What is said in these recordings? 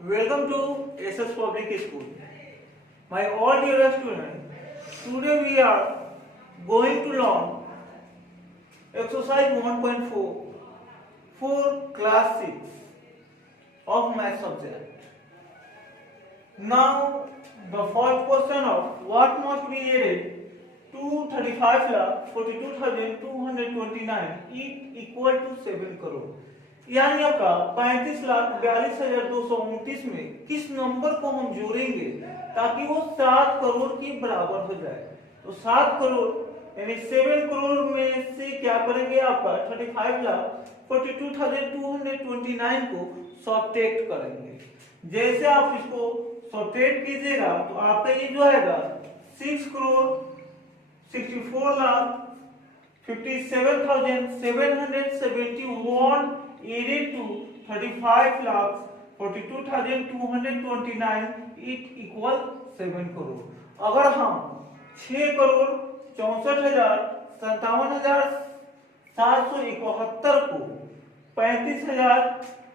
Welcome to SS Public School. My all dear students, today we are going to learn exercise 1.4 for class 6 of math subject. Now the first question of what must be added to 35,42,229 equal to 7 crore, यानी आपका 35,42,229 में किस number को हम जोड़ेंगे ताकि वो 7 करोड़ के बराबर हो जाए। तो 7 करोड़ यानी 7 करोड़ में से क्या करेंगे, आपका 35,42,229 को सब्ट्रैक्ट करेंगे। जैसे आप इसको सब्ट्रैक्ट कीजिएगा तो आपका ये जो आएगा 6 crore 64,57,771 added to 35,42,229 it equal 7 crore. अगर हम 6 करोड़ 64,57,771 को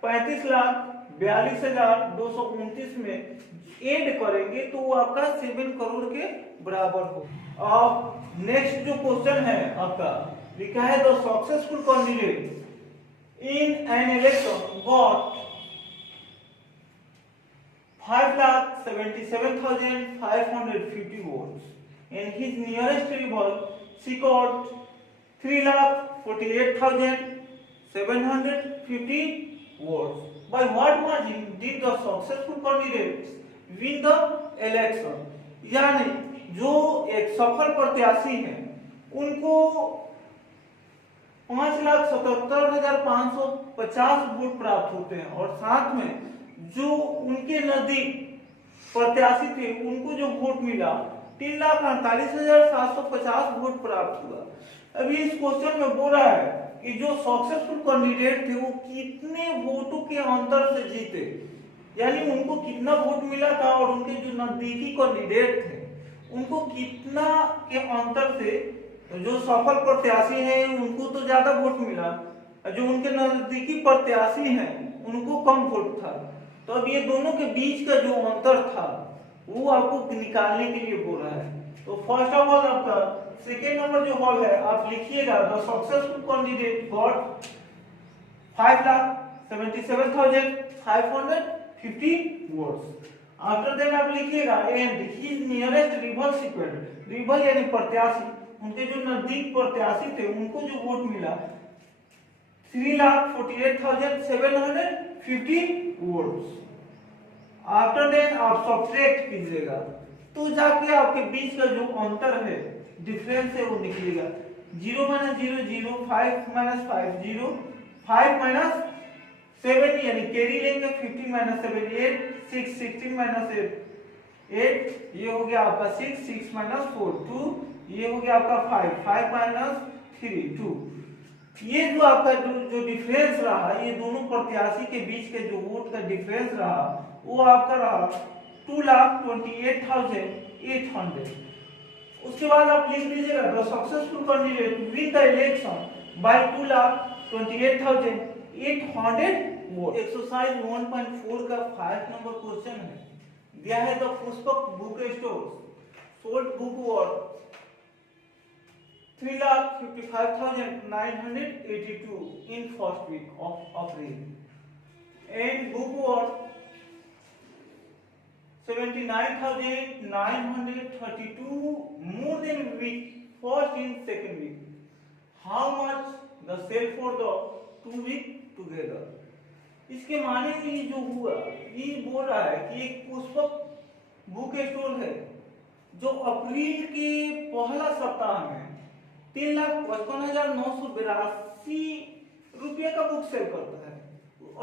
35,42,229 में ऐड करेंगे तो वो आपका 7 करोड़ के बराबर हो। अब नेक्स्ट जो क्वेश्चन है आपका लिखा है the successful candidate in an election got 5,77,550 votes and his nearest rival scored 3,48,750 votes. By what margin did the successful candidates win the election? यानी जो एक सफल प्रत्याशी हैं उनको 5,77,550 वोट प्राप्त होते हैं और साथ में जो उनके नजदीक प्रत्याशी थे उनको जो वोट मिला 3,48,750 वोट प्राप्त हुआ। अभी इस क्वेश्चन में बोल रहा है कि जो सक्सेसफुल कैंडिडेट थे वो कितने वोटों के अंतर से जीते, यानी उनको कितना वोट मिला था और उनके जो नजदीकी कैंडिडेट थे उनको कितना के अंतर से जो सफल प्रत्याशी हैं उनको तो ज्यादा वोट मिला, जो उनके नजदीकी प्रत्याशी हैं उनको कम वोट था। तो अब ये दोनों के बीच का जो अंतर था वो आपको निकालने के लिए बोल रहा है। तो फर्स्ट ऑफ ऑल आपका सेकेंड नंबर जो हॉल है आप लिखिएगा the successful candidate got 5,77,550 votes. After then आप लिखिएगा and his nearest rival sequent, rival यानी प्रत्याशी, उनके जो नजदीक प्रत्याशी थे उनको जो वोट मिला 3,48,750 वोट्स। आफ्टर देन आप सब्ट्रैक्ट कीजिएगा तो जाके आपके बीच का जो अंतर है डिफरेंस है वो निकलेगा। 0 - 0 0, 5 - 5 0, 5 - 7 यानी कैरी लेंगे 15 - 7 8, 6 16 - 8 ये हो गया आपका 6 6 - 4 2, ये हो गया आपका 5 5 - 3 2। ये जो आपका जो डिफरेंस रहा ये दोनों प्रत्याशी के बीच के जो वोट का डिफरेंस रहा वो आपका रहा 2,28,800। उसके बाद आप लिख लीजिएगा the successful candidate win the election by 2,28,800 vote. Exercise 1.4 का 5 नंबर क्वेश्चन है, दिया है the Pushpak book store sold book worth 3,55,982 in first week of April and book worth 79,932 more than week first in second week. How much the sale for the 2 week together? इसके माने में ये जो हुआ ये बोल रहा है कि एक पुष्पक बुक स्टोर है जो अप्रैल के पहला सप्ताह में 3,55,982 रुपये का बुक सेल करता है।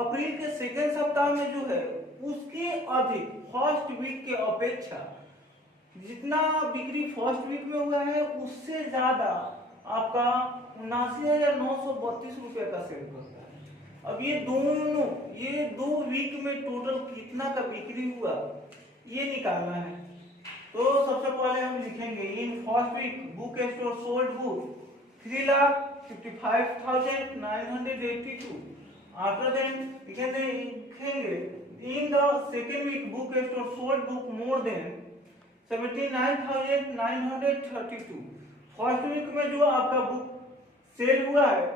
अप्रैल के सेकेंड सप्ताह में जो है उसके अधिक फर्स्ट वीक के अपेक्षा जितना बिक्री फर्स्ट वीक में हुआ है उससे ज्यादा आपका 79,932 रुपये का सेल करता है। अब ये दो वीक में टोटल कितना का बिक्री हुआ ये निकालना है। तो सबसे पहले हम लिखेंगे in first week book store sold book 3,55,982। After then लिखेंगे In the second week, book store sold book more than 79,932. First week में जो आपका बुक सेल हुआ है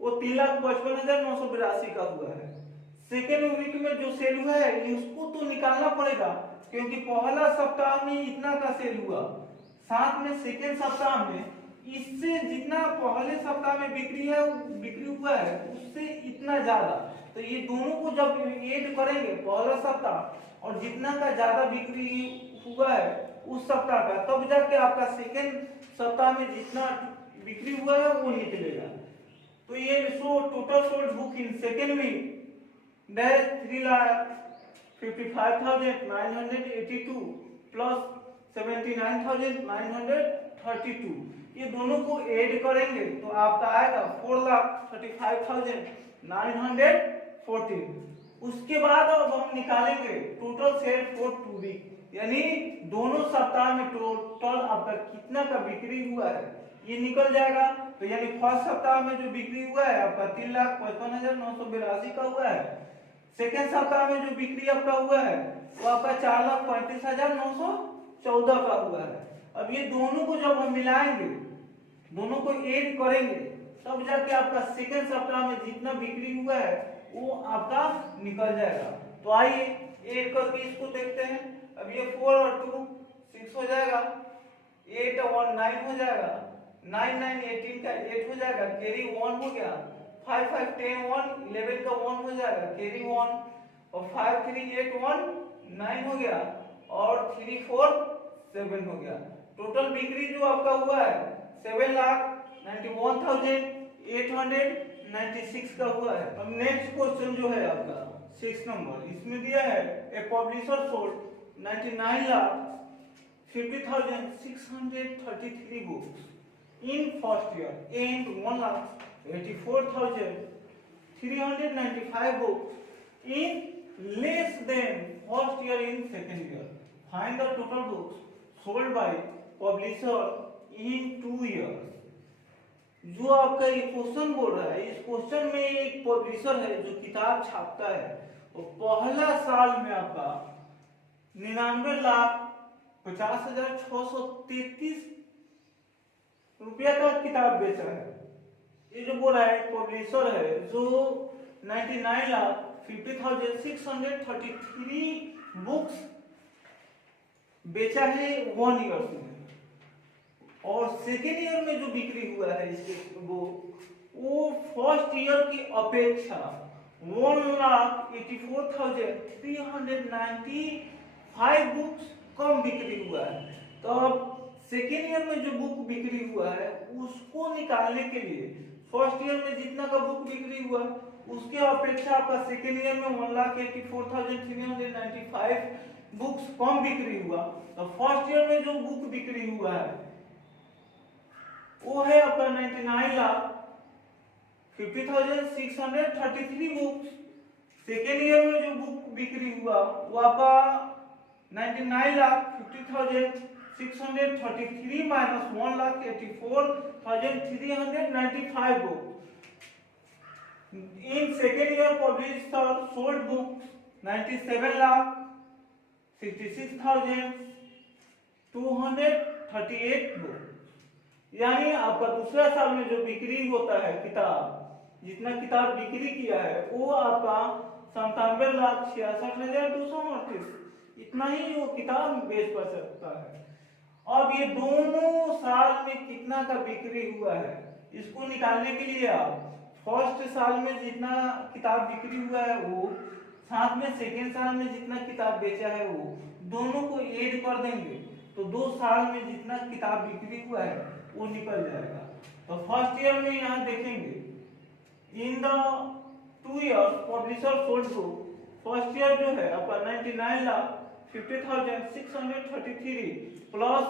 वो 3,55,982 का हुआ है। सेकेंड वीक में जो सेल हुआ है उसको तो निकालना पड़ेगा, क्योंकि पहला सप्ताह में इतना का सेल हुआ, साथ में सेकेंड सप्ताह में इससे जितना पहले सप्ताह में बिक्री हुआ है उससे इतना ज्यादा। तो ये दोनों को जब ऐड करेंगे, पहला सप्ताह और जितना का ज्यादा बिक्री हुआ है उस सप्ताह का, तब जाके आपका सेकेंड सप्ताह में जितना बिक्री हुआ है वो निकलेगा। तो ये total sold book in second week that 3,55,982 plus 79,932, ये दोनों को ऐड करेंगे तो आपका आएगा 4,35,914। उसके बाद अब हम निकालेंगे टोटल सेल फॉर 2 वीक, यानी दोनों सप्ताह में टोटल आपका कितना का बिक्री हुआ है ये निकल जाएगा। तो यानी फर्स्ट सप्ताह में जो बिक्री हुआ है आपका 3,55,982 का हुआ है, सेकेंड सप्ताह में जो बिक्री आपका हुआ है वो आपका 4,35,914 का हुआ है। अब ये दोनों को जब हम मिलाएंगे, दोनों को ऐड करेंगे, तब जाके आपका सेकेंड सप्ताह में जितना बिक्री हुआ है वो आपका निकल जाएगा। तो आइए ऐड करके इसको देखते हैं। अब ये 4 और 2 6 हो जाएगा, 8 और 9 हो जाएगा, 9 9 18 का 8 हो जाएगा, कैरी 1 हो गया, 5 5 10 1 11 का 1 हो जाएगा, कैरी 1, और 5 3 8 1 9 हो गया, और 3 4 7 हो गया। टोटल बिक्री जो आपका हुआ है 7,91,896 का हुआ है। अब नेक्स्ट क्वेश्चन जो है आपका 6 नंबर, इसमें दिया है a publisher sold 99,50,633 books in first year and 1,84,395 books in less than first year in second year. Find the total books sold by publisher in 2 years. जो आपका ये क्वेश्चन बोल रहा है, इस क्वेश्चन में एक पब्लिशर है जो किताब छापता है, और पहला साल में आपका 99,50,633 रुपया का किताब बेचा है। ये जो बोल रहा है पब्लिशर है जो 99,50,633 बुक्स बेचा है 1 ईयर में, और सेकेंड ईयर में जो बिक्री हुआ है इसके वो फर्स्ट ईयर की अपेक्षा 1,84,395 बुक्स कम बिक्री हुआ है। तो अब सेकेंड ईयर में जो बुक बिक्री हुआ है उसको निकालने के लिए फर्स्ट ईयर में जितना का बुक बिक्री हुआ उसके अपेक्षा आपका सेकेंड ईयर में 1,84,395 बुक्स कम बिक्री हुआ। तो फर्स्ट ईयर में जो बुक बिक्री हुआ है वो है आपका 99,50,633 बुक्स। सेकेंड ईयर में जो बुक बिक्री हुआ वो आपका 99,50,633 minus 1,84,395 books. In second year publisher sold books 97,66,238 books. यानी आपका दूसरा साल में जो बिक्री होता है किताब, जितना किताब बिक्री किया है वो आपका 97,66,238, इतना ही वो किताब बेच पा सकता है। अब ये दोनों साल में कितना का बिक्री हुआ है इसको निकालने के लिए आप फर्स्ट साल में जितना किताब बिक्री हुआ है वो, साथ में सेकेंड साल में जितना किताब बेचा है वो, दोनों को ऐड कर देंगे तो 2 साल में जितना किताब बिक्री हुआ है वो निकल जाएगा। तो फर्स्ट ईयर में यहाँ देखेंगे in the 2 years publisher sold book, first year जो है आपका 99,50,633 प्लस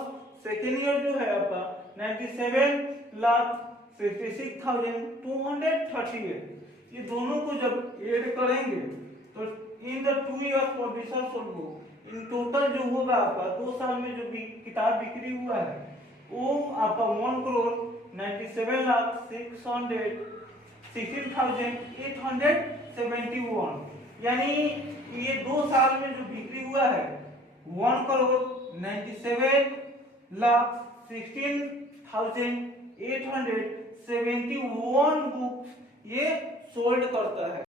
सेकेंड ईयर जो है आपका 97,66,238, ये दोनों को जब ऐड करेंगे तो in the 2 years publisher sold book, in total जो होगा आपका 2 साल में जो किताब बिक्री हुआ है वो आपका 1,97,616,871 यानी ये 2 साल में जो बिक्री हुआ है 1,97,16,871 बुक ये सोल्ड करता है।